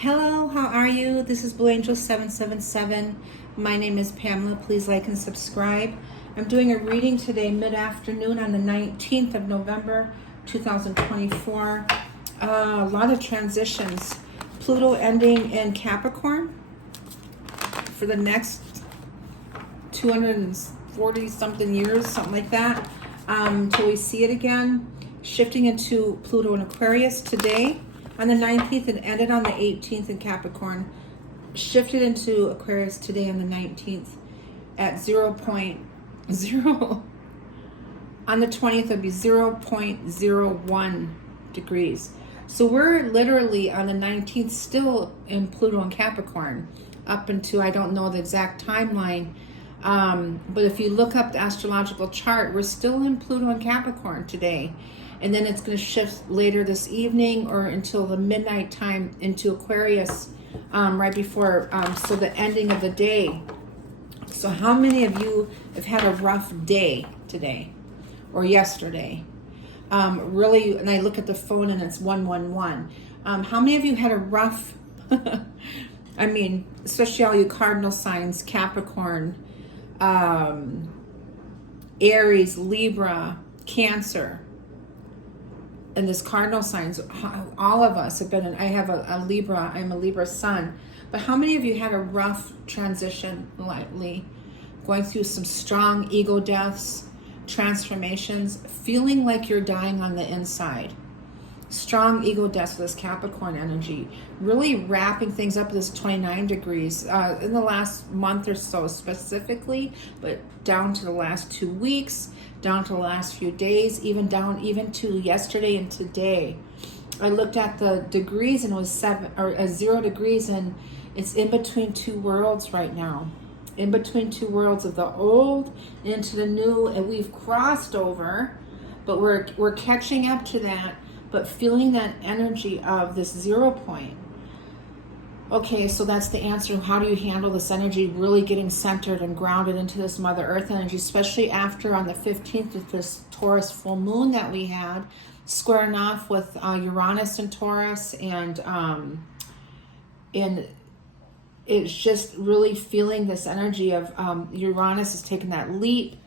Hello, how are you? This is Blue Angel 777. My name is Pamela. Please like and subscribe. I'm doing a reading today mid-afternoon on the 19th of November 2024. A lot of transitions. Pluto ending in Capricorn for the next 240 something years, something like that, till we see it again. Shifting into Pluto in Aquarius today on the 19th and ended on the 18th in Capricorn. Shifted into Aquarius today on the 19th at 0.0. On the 20th, it'll be 0.01 degrees. So we're literally on the 19th still in Pluto and Capricorn up into, I don't know the exact timeline, but if you look up the astrological chart, we're still in Pluto and Capricorn today. And then it's going to shift later this evening or until the midnight time into Aquarius, right before, so the ending of the day. So how many of you have had a rough day today or yesterday? Really, and I look at the phone and it's 111. How many of you had a rough, I mean, especially all you cardinal signs, Capricorn, Aries, Libra, Cancer, and this cardinal signs, all of us have been in, I have a Libra, I'm a Libra sun, but how many of you had a rough transition lately, going through some strong ego deaths, transformations, feeling like you're dying on the inside? Strong ego deaths with this Capricorn energy, really wrapping things up with this 29 degrees in the last month or so specifically, but down to the last 2 weeks, down to the last few days, even to yesterday and today. I looked at the degrees and it was 0 degrees, and it's in between two worlds right now. In between two worlds of the old into the new, and we've crossed over, but we're catching up to that, but feeling that energy of this 0 point. Okay, so that's the answer. How do you handle this energy? Really getting centered and grounded into this Mother Earth energy, especially after on the 15th of this Taurus full moon that we had, squaring off with Uranus and Taurus, and it's just really feeling this energy of Uranus is taking that leap,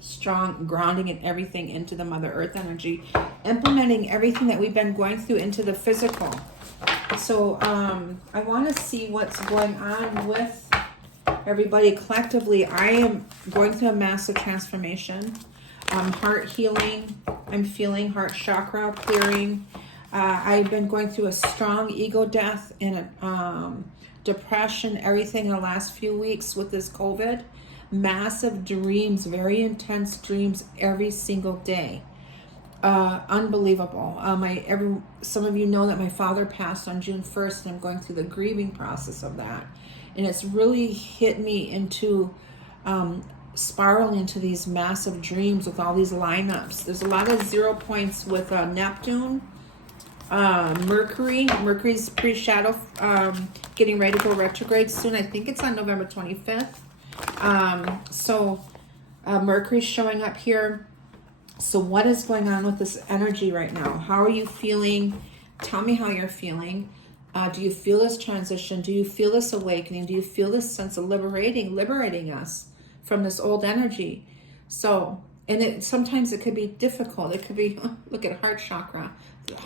strong grounding and everything into the Mother Earth energy, implementing everything that we've been going through into the physical. So I want to see what's going on with everybody collectively. I am going through a massive transformation, heart healing. I'm feeling heart chakra clearing. I've been going through a strong ego death and a depression, everything in the last few weeks with this COVID. Massive dreams, very intense dreams every single day. Unbelievable. Some of you know that my father passed on June 1st, and I'm going through the grieving process of that. And it's really hit me into spiraling into these massive dreams with all these lineups. There's a lot of 0 points with Neptune, Mercury. Mercury's pre-shadow, getting ready to go retrograde soon. I think it's on November 25th. Mercury's showing up here. So what is going on with this energy right now? How are you feeling? Tell me how you're feeling. Do you feel this transition? Do you feel this awakening? Do you feel this sense of liberating us from this old energy? So, and sometimes it could be difficult. It could be, look at heart chakra,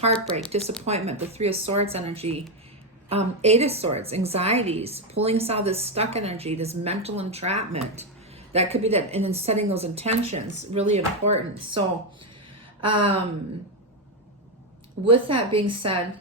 heartbreak, disappointment, the 3 of Swords energy, 8 of Swords, anxieties, pulling us out of this stuck energy, this mental entrapment. That could be that, and then setting those intentions, really important. So, with that being said,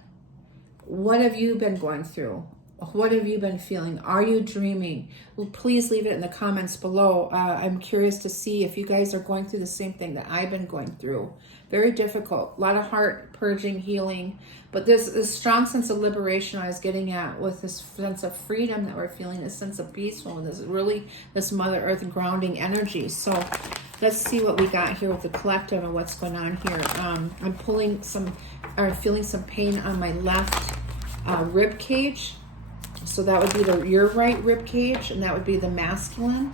what have you been going through? What have you been feeling? Are you dreaming? Well, please leave it in the comments below. I'm curious to see if you guys are going through the same thing that I've been going through. Very difficult. A lot of heart purging, healing. But there's this strong sense of liberation I was getting at with this sense of freedom that we're feeling, this sense of peacefulness, really this Mother Earth grounding energy. So let's see what we got here with the collective and what's going on here. I'm feeling some pain on my left rib cage. So that would be your right rib cage, and that would be the masculine.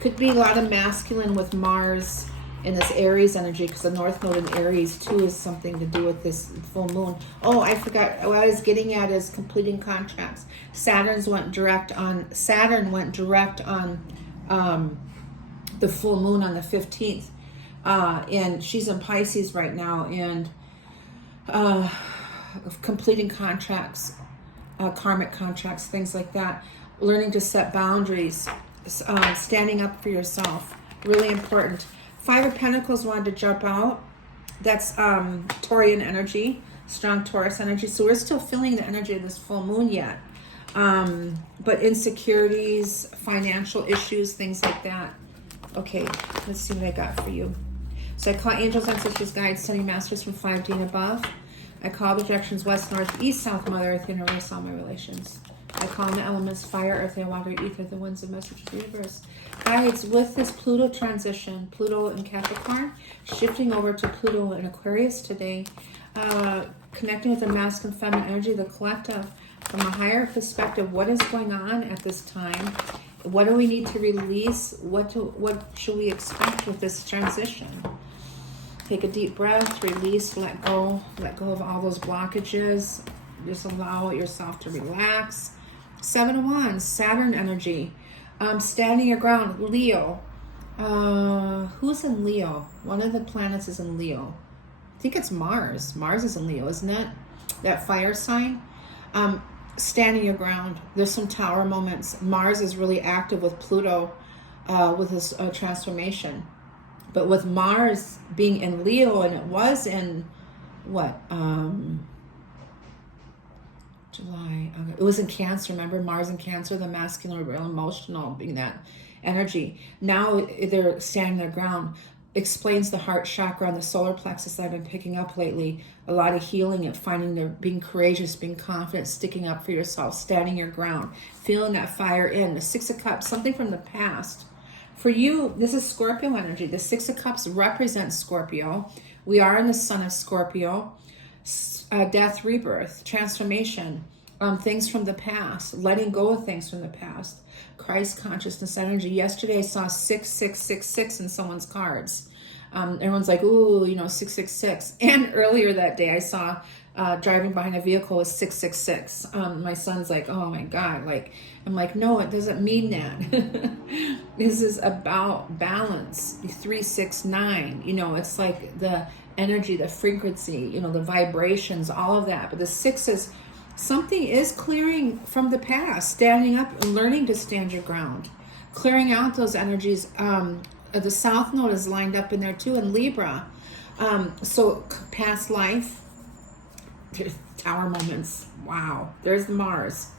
Could be a lot of masculine with Mars in this Aries energy, because the North Node in Aries too is something to do with this full moon. Oh, I forgot. What I was getting at is completing contracts. Saturn went direct on the full moon on the 15th. And she's in Pisces right now, and completing contracts, karmic contracts, things like that. Learning to set boundaries, standing up for yourself, really important. Five of Pentacles wanted to jump out. That's Taurian energy, strong Taurus energy. So we're still feeling the energy of this full moon yet. But insecurities, financial issues, things like that. Okay, let's see what I got for you. So I call angels, ancestors, guides, sending masters from 5D and above. I call the directions west, north, east, south, Mother Earth, universe, all my relations. I call in the elements fire, earth, air, water, ether, the winds of message of the universe. Guides, with this Pluto transition, Pluto in Capricorn, shifting over to Pluto in Aquarius today, connecting with the masculine, feminine energy, the collective, from a higher perspective, what is going on at this time? What do we need to release? What should we expect with this transition? Take a deep breath, release, let go of all those blockages. Just allow yourself to relax. 7 of Wands, Saturn energy. Standing your ground, Leo. Who's in Leo? One of the planets is in Leo. I think it's Mars. Mars is in Leo, isn't it? That fire sign. Standing your ground. There's some tower moments. Mars is really active with Pluto, with this transformation. But with Mars being in Leo, and it was in what? July. It was in Cancer. Remember, Mars in Cancer, the masculine, real emotional, being that energy. Now they're standing their ground. Explains the heart chakra and the solar plexus that I've been picking up lately. A lot of healing and being courageous, being confident, sticking up for yourself, standing your ground, feeling that fire in. The 6 of Cups, something from the past. For you, this is Scorpio energy. The 6 of Cups represents Scorpio. We are in the sun of Scorpio. Death, rebirth, transformation, things from the past, letting go of things from the past. Christ consciousness energy. Yesterday I saw 6666 in someone's cards. Everyone's like, ooh, 666. And earlier that day I saw driving behind a vehicle with 666. My son's like, oh my God. I'm like, no, it doesn't mean that. This is about balance. 369, it's like the energy, the frequency, the vibrations, all of that. But the 6 is something is clearing from the past, standing up and learning to stand your ground, clearing out those energies. The South Node is lined up in there too, in Libra. So past life, tower moments. Wow, there's Mars.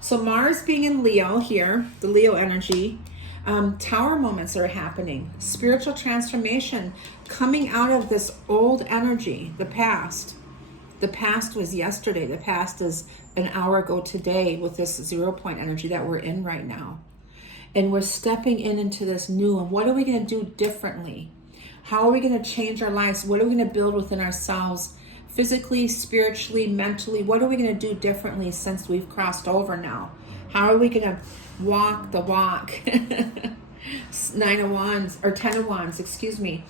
So Mars being in Leo here, the Leo energy, tower moments are happening. Spiritual transformation coming out of this old energy, the past. The past was yesterday. The past is an hour ago today with this 0 point energy that we're in right now. And we're stepping into this new. And what are we going to do differently? How are we going to change our lives? What are we going to build within ourselves? Physically, spiritually, mentally, what are we going to do differently since we've crossed over now? How are we going to walk the walk? 9 of Wands, or 10 of Wands, excuse me,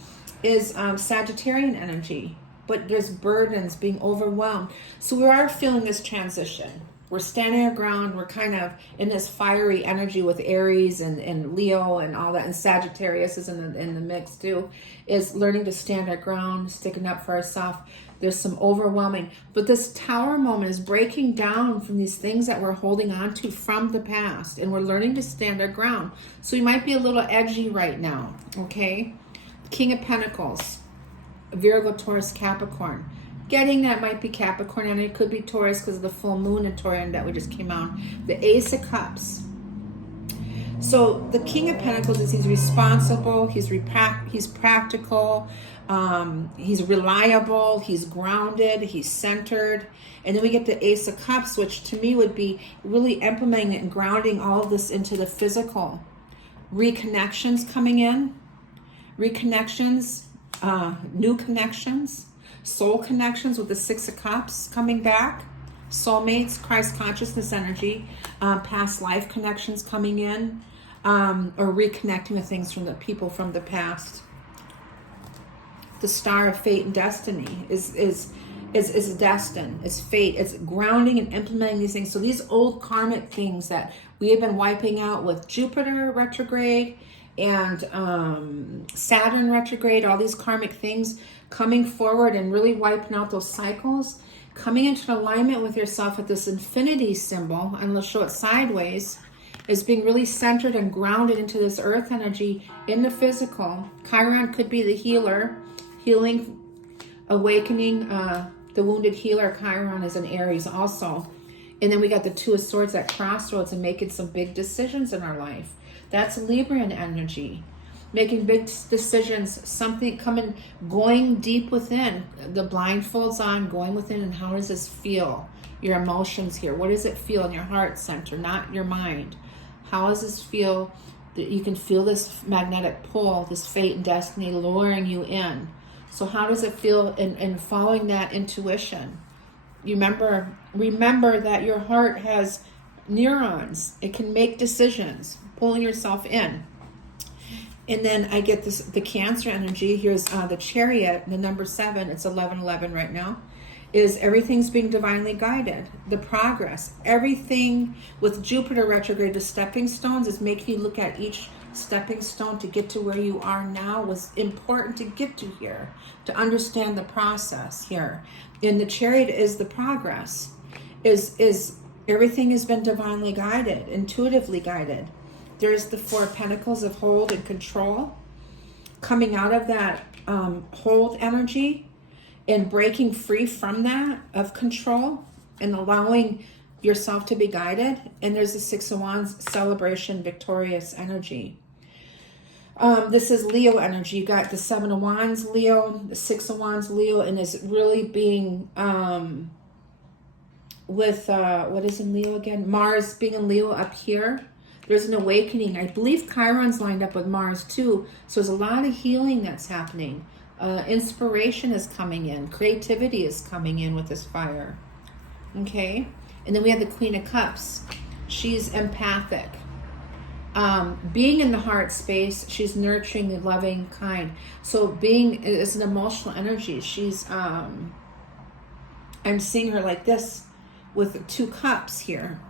is Sagittarian energy. But there's burdens, being overwhelmed. So we are feeling this transition. We're standing our ground. We're kind of in this fiery energy with Aries and Leo and all that. And Sagittarius is in the mix too. Is learning to stand our ground, sticking up for ourselves. There's some overwhelming. But this tower moment is breaking down from these things that we're holding on to from the past. And we're learning to stand our ground. So we might be a little edgy right now. Okay? King of Pentacles. Virgo, Taurus, Capricorn. Getting that might be Capricorn, and it could be Taurus because of the full moon in Taurus that we just came out. The Ace of Cups. So the King of Pentacles is he's responsible, he's practical, he's reliable, he's grounded, he's centered. And then we get the Ace of Cups, which to me would be really implementing and grounding all of this into the physical. Reconnections coming in. Reconnections. New connections, soul connections with the 6 of Cups coming back, soulmates, Christ consciousness energy, past life connections coming in, or reconnecting with things from the people from the past. the star of fate and destiny is destined. It's fate. It's grounding and implementing these things. So these old karmic things that we have been wiping out with Jupiter retrograde and Saturn retrograde, all these karmic things coming forward and really wiping out those cycles, coming into alignment with yourself at this infinity symbol, and let's show it sideways, is being really centered and grounded into this earth energy in the physical. Chiron could be the healer, healing, awakening, the wounded healer. Chiron is in Aries also. And then we got the Two of Swords at crossroads and making some big decisions in our life. That's Libran energy. Making big decisions, something coming, going deep within. The blindfolds on, going within, and how does this feel? Your emotions here. What does it feel in your heart center, not your mind? How does this feel? That you can feel this magnetic pull, this fate and destiny luring you in. So how does it feel in following that intuition? You remember that your heart has neurons. It can make decisions, pulling yourself in. And then I get this, the Cancer energy. Here's the Chariot, the number 7. It's 1111 right now. Is everything's being divinely guided. The progress, everything with Jupiter retrograde, the stepping stones is making you look at each stepping stone to get to where you are now was important to get to here, to understand the process here. And the Chariot is the progress, is everything has been divinely guided, intuitively guided. There's the Four of Pentacles of hold and control, coming out of that hold energy and breaking free from that of control and allowing yourself to be guided. And there's the Six of Wands, celebration, victorious energy. This is Leo energy. You got the Seven of Wands, Leo, the Six of Wands, Leo, and it's really being with, what is in Leo again? Mars being in Leo up here. There's an awakening. I believe Chiron's lined up with Mars too. So there's a lot of healing that's happening. Inspiration is coming in. Creativity is coming in with this fire. Okay? And then we have the Queen of Cups. She's empathic. Being in the heart space, she's nurturing and loving, kind. So being is an emotional energy. She's, I'm seeing her like this with 2 cups here.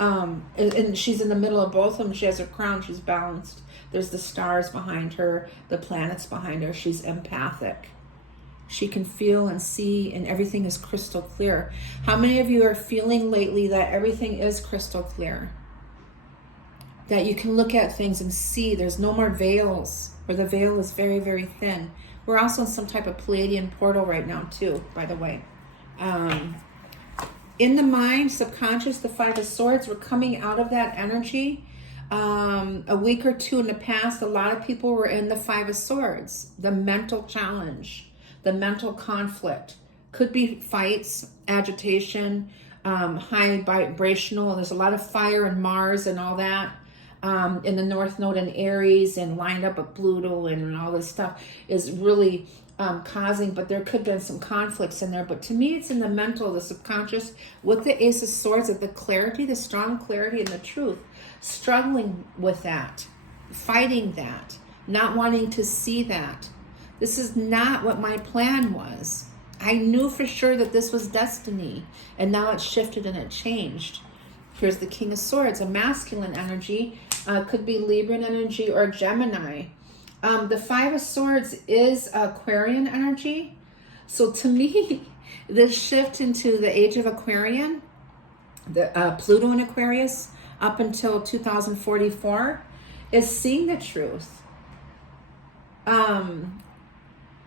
And she's in the middle of both of them. She has her crown. She's balanced. There's the stars behind her, the planets behind her. She's empathic. She can feel and see, and everything is crystal clear. How many of you are feeling lately that everything is crystal clear? That you can look at things and see there's no more veils, or the veil is very, very thin. We're also in some type of Pleiadian portal right now too, by the way. In the mind, subconscious, the Five of Swords, we're coming out of that energy. A week or two in the past, a lot of people were in the Five of Swords, the mental challenge, the mental conflict. Could be fights, agitation, high vibrational. There's a lot of fire and Mars and all that. In the North Node in Aries and lined up with Pluto and all this stuff is really causing, but there could have been some conflicts in there. But to me, it's in the mental, the subconscious, with the Ace of Swords, of the clarity, the strong clarity and the truth. Struggling with that, fighting that, not wanting to see that. This is not what my plan was. I knew for sure that this was destiny, and now it's shifted and it changed. Here's the King of Swords, a masculine energy, could be Libran energy or Gemini. The Five of Swords is Aquarian energy. So to me, this shift into the age of Aquarian, the Pluto in Aquarius, up until 2044, is seeing the truth.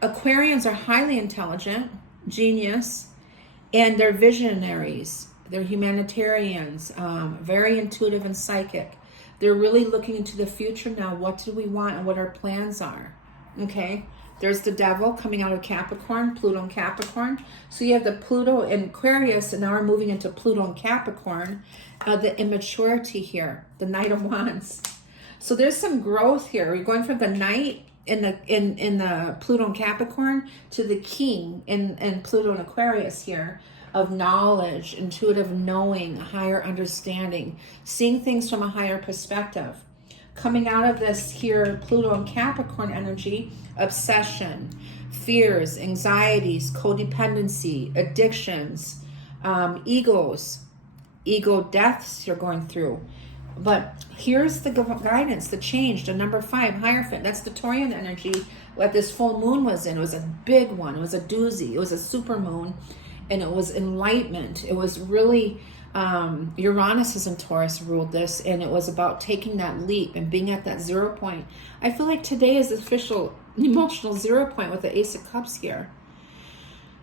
Aquarians are highly intelligent, genius, and they're visionaries. They're humanitarians, very intuitive and psychic. They're really looking into the future now. What do we want and what our plans are? Okay. There's the Devil coming out of Capricorn, Pluto and Capricorn. So you have the Pluto in Aquarius, and now we're moving into Pluto and Capricorn. The immaturity here, the Knight of Wands. So there's some growth here. We're going from the Knight in the Pluto and Capricorn to the King in Pluto and Aquarius here, of knowledge, intuitive knowing, higher understanding, seeing things from a higher perspective. coming out of this here, Pluto and Capricorn energy, obsession, fears, anxieties, codependency, addictions, egos, ego deaths you're going through. But here's the guidance, the change, the number 5, Hierophant. That's the Taurian energy, what this full moon was in. It was a big one. It was a doozy. It was a super moon, and it was enlightenment. It was really, Uranus is in Taurus, ruled this, and it was about taking that leap and being at that 0 point. I feel like today is the official emotional 0 point with the Ace of Cups here.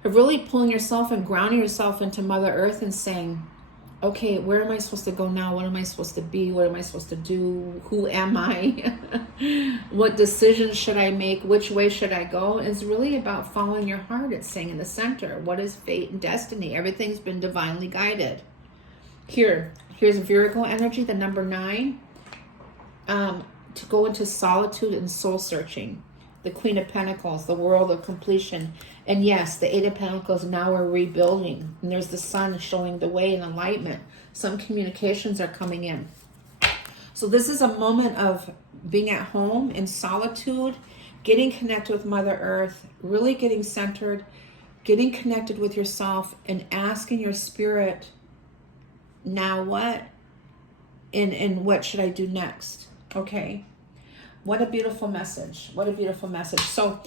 Of really pulling yourself and grounding yourself into Mother Earth and saying, okay, where am I supposed to go now? What am I supposed to be? What am I supposed to do? Who am I? What decisions should I make? Which way should I go? It's really about following your heart. It's saying in the center, what is fate and destiny? Everything's been divinely guided. Here's Virgo energy, the number 9, to go into solitude and soul searching. The Queen of Pentacles, the world of completion. And yes, the 8 of Pentacles, now we're rebuilding. And there's the sun showing the way in enlightenment. Some communications are coming in. So this is a moment of being at home in solitude, getting connected with Mother Earth, really getting centered, getting connected with yourself, and asking your spirit, now what? And what should I do next? Okay. What a beautiful message. What a beautiful message. So,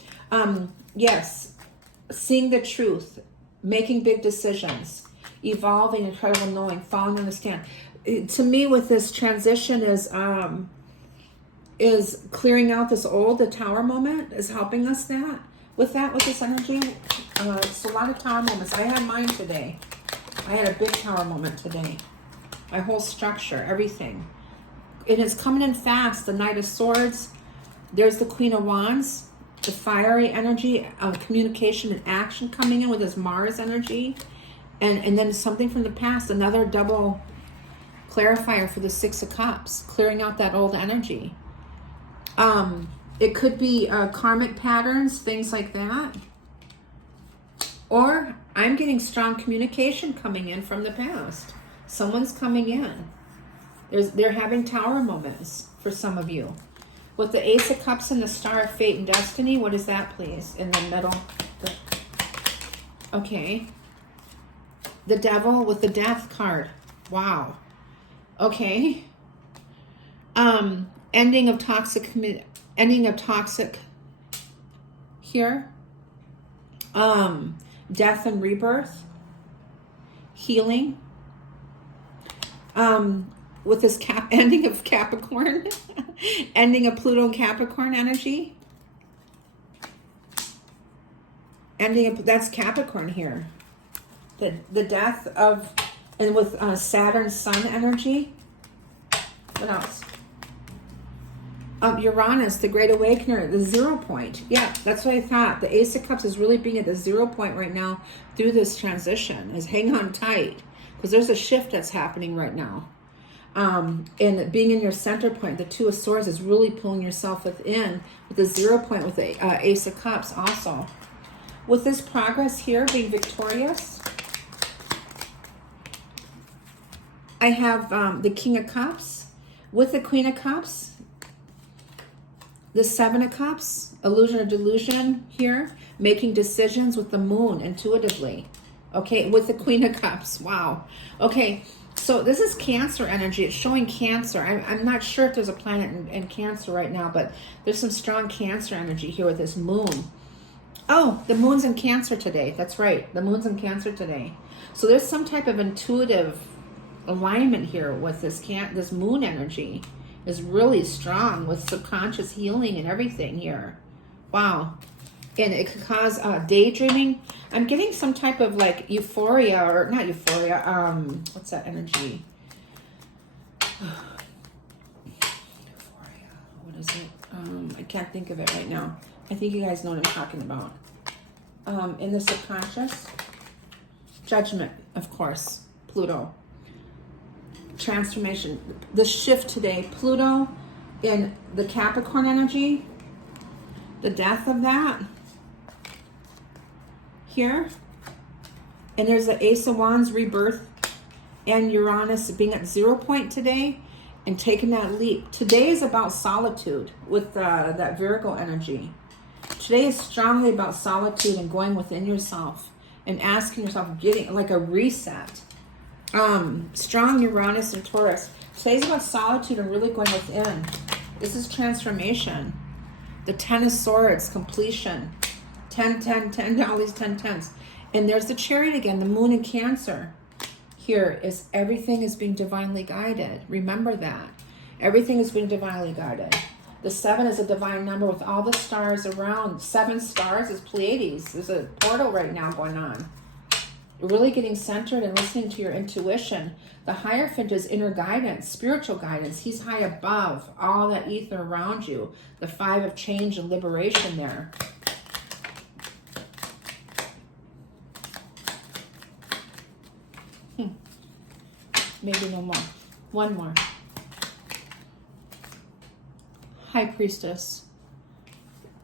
yes, seeing the truth, making big decisions, evolving, incredible knowing, following, understand. To me, with this transition is clearing out this old, the tower moment is helping us with this energy. It's a lot of tower moments. I had mine today. I had a big tower moment today. My whole structure, everything. It is coming in fast. The Knight of Swords. There's the Queen of Wands. The fiery energy of communication and action coming in with this Mars energy. And then something from the past. Another double clarifier for the 6 of Cups. Clearing out that old energy. It could be karmic patterns, things like that. Or I'm getting strong communication coming in from the past. Someone's coming in. They're having tower moments for some of you. With the Ace of Cups and the Star of Fate and Destiny, what is that, please? In the middle. Okay. The Devil with the Death card. Wow. Okay. Ending of toxic here. Death and rebirth. Healing. With this ending of Capricorn, ending of Pluto and Capricorn energy, that's Capricorn here, the death of, and with Saturn Sun energy. What else? Uranus, the Great Awakener, the 0 point. Yeah, that's what I thought. The Ace of Cups is really being at the 0 point right now through this transition. Is hang on tight, because there's a shift that's happening right now. And being in your center point, the 2 of Swords is really pulling yourself within with the 0 point with the Ace of Cups also. With this progress here, being victorious, I have the King of Cups with the Queen of Cups, the 7 of Cups, illusion or delusion here, making decisions with the Moon intuitively. Okay, with the Queen of Cups. Wow. Okay. So this is Cancer energy. It's showing Cancer. I'm not sure if there's a planet in Cancer right now, but there's some strong Cancer energy here with this Moon. Oh, the Moon's in Cancer today. That's right. The Moon's in Cancer today. So there's some type of intuitive alignment here with this Moon energy is really strong with subconscious healing and everything here. Wow. And it could cause daydreaming. I'm getting some type of like euphoria, or not euphoria. What's that energy? Euphoria. What is it? I can't think of it right now. I think you guys know what I'm talking about. In the subconscious, judgment, of course. Pluto. Transformation. The shift today. Pluto in the Capricorn energy. The death of that. Here, and there's the Ace of Wands, rebirth, and Uranus being at 0 point today, and taking that leap. Today is about solitude with that Virgo energy. Today is strongly about solitude and going within yourself and asking yourself, getting like a reset. Strong Uranus and Taurus. Today's about solitude and really going within. This is transformation. The 10 of Swords, completion. 10, 10, 10, all these 10 tens. And there's the Chariot again, the Moon in Cancer. Here is everything is being divinely guided. Remember that. Everything is being divinely guided. The 7 is a divine number with all the stars around. 7 stars is Pleiades. There's a portal right now going on. You're really getting centered and listening to your intuition. The Hierophant is inner guidance, spiritual guidance. He's high above all that ether around you. The 5 of change and liberation there. Maybe no more. One more. High Priestess.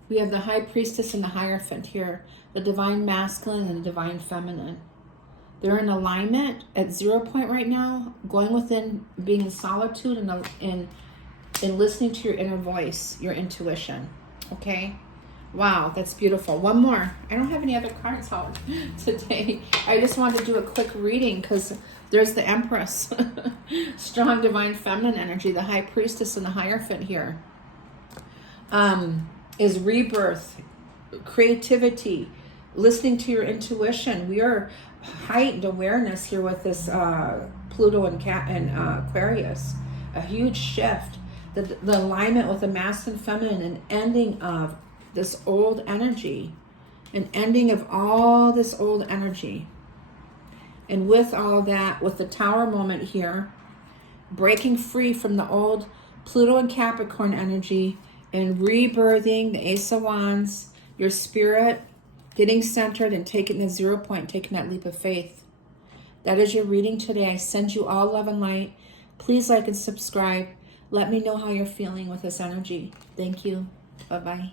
We have the High Priestess and the Hierophant here. The Divine Masculine and the Divine Feminine. They're in alignment at 0 point right now, going within, being in solitude and listening to your inner voice, your intuition. Okay? Wow, that's beautiful. One more. I don't have any other cards out today. I just wanted to do a quick reading because there's the Empress. Strong Divine Feminine energy, the High Priestess and the Hierophant here. Is rebirth, creativity, listening to your intuition. We are heightened awareness here with this Pluto and Aquarius. A huge shift. The alignment with the masculine, feminine, and ending of this old energy. An ending of all this old energy. And with all that, with the Tower moment here, breaking free from the old Pluto and Capricorn energy and rebirthing the Ace of Wands, your spirit, getting centered and taking the 0 point, taking that leap of faith. That is your reading today. I send you all love and light. Please like and subscribe. Let me know how you're feeling with this energy. Thank you. Bye-bye.